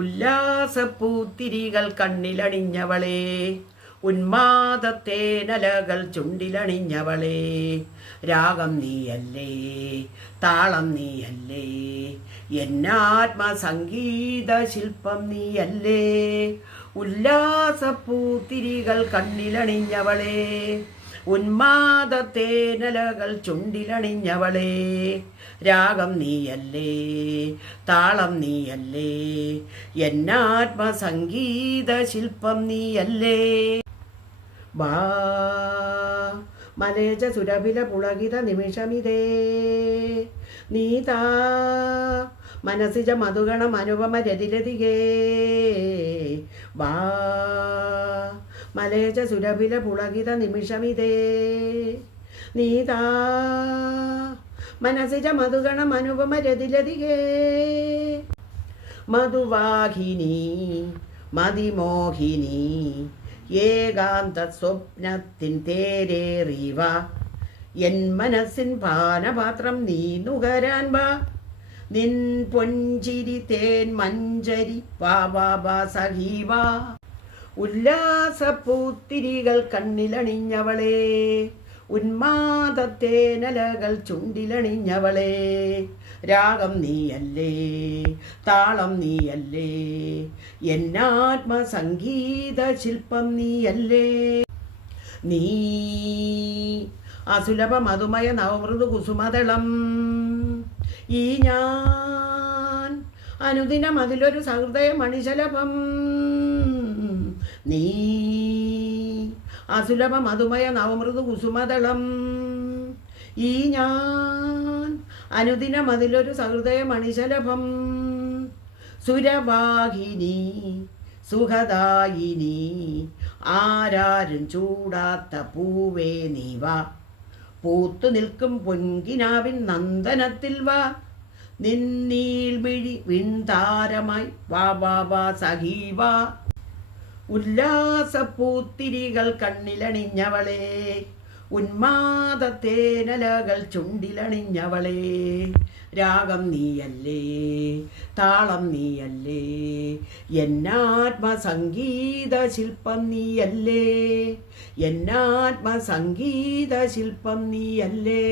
ഉല്ലാസപ്പൂത്തിരികൾ കണ്ണിലണിഞ്ഞവളേ, ഉന്മാദത്തേനലകൾ ചുണ്ടിലണിഞ്ഞവളേ, രാഗം നീയല്ലേ, താളം നീയല്ലേ, എന്നാത്മസംഗീത ശില്പം നീയല്ലേ. ഉല്ലാസപ്പൂത്തിരികൾ കണ്ണിലണിഞ്ഞവളേ, ഉന്മാദത്തേനലകൾ ചുണ്ടിലണിഞ്ഞവളേ, രാഗം നീയല്ലേ, താളം നീയല്ലേ, എന്നാത്മസംഗീത ശില്പം നീയല്ലേ. വാ മലേജ സുരഭില പുളകിത നിമിഷമിതേ, നീതാ മനസിജ മധുഗണം അനുപമ രതിരതികേ. വാ മലേജ സുരഭില പുളകിത നിമിഷമിതേ, നീതാ മനസിജ മധുഗണം അനുപമ രതിരതികേ. മധുവാഹിനി മതിമോഹിനി ഏകാന്ത സ്വപ്നത്തിൻ തേരേറിവ, എൻ മനസ്സിൻ പാനപാത്രം നീ നുകരാൻ വാ. നിൻ പൊഞ്ചിരി തേൻ മഞ്ചരി വാ വാ വാ സഖീവാ. ഉല്ലാസപ്പൂത്തിരികൾ കണ്ണിലണിഞ്ഞവളേ, ഉന്മാദത്തേനലകൾ ചുണ്ടിലണിഞ്ഞവളേ, രാഗം നീയല്ലേ, താളം നീയല്ലേ, എന്നാത്മസംഗീത ശില്പം നീയല്ലേ. നീ അസുലഭ മധുമയ നവമൃദു കുസുമദളം, ഈ ഞാൻ അനുദിനം അതിലൊരു സഹൃദയ മണിശലഭം. നീ അസുലഭ മധുമയ നവമൃദു കുസുമദളം, ഈ ഞാൻ അനുദിനം അതിലൊരു സഹൃദയ മണിശലഭം. സുരവാഹിനി സുഖദായിനി ആരാരും ചൂടാത്ത പൂവേ നീവാ, പൂത്തു നിൽക്കും പൊൻകിനാവിൻ നന്ദനത്തിൽ വാ. നിന്നീൽമിഴി വിൺതാരമായി വാ വാ വാ സഖീവാ. ഉല്ലാസപ്പൂത്തിരികൾ കണ്ണിലണിഞ്ഞവളേ, ഉന്മാദത്തേനലകൾ ചുണ്ടിലണിഞ്ഞവളേ, രാഗം നീയല്ലേ, താളം നീയല്ലേ, എന്നാത്മസംഗീത ശില്പം നീയല്ലേ, എന്നാത്മസംഗീത ശില്പം നീയല്ലേ.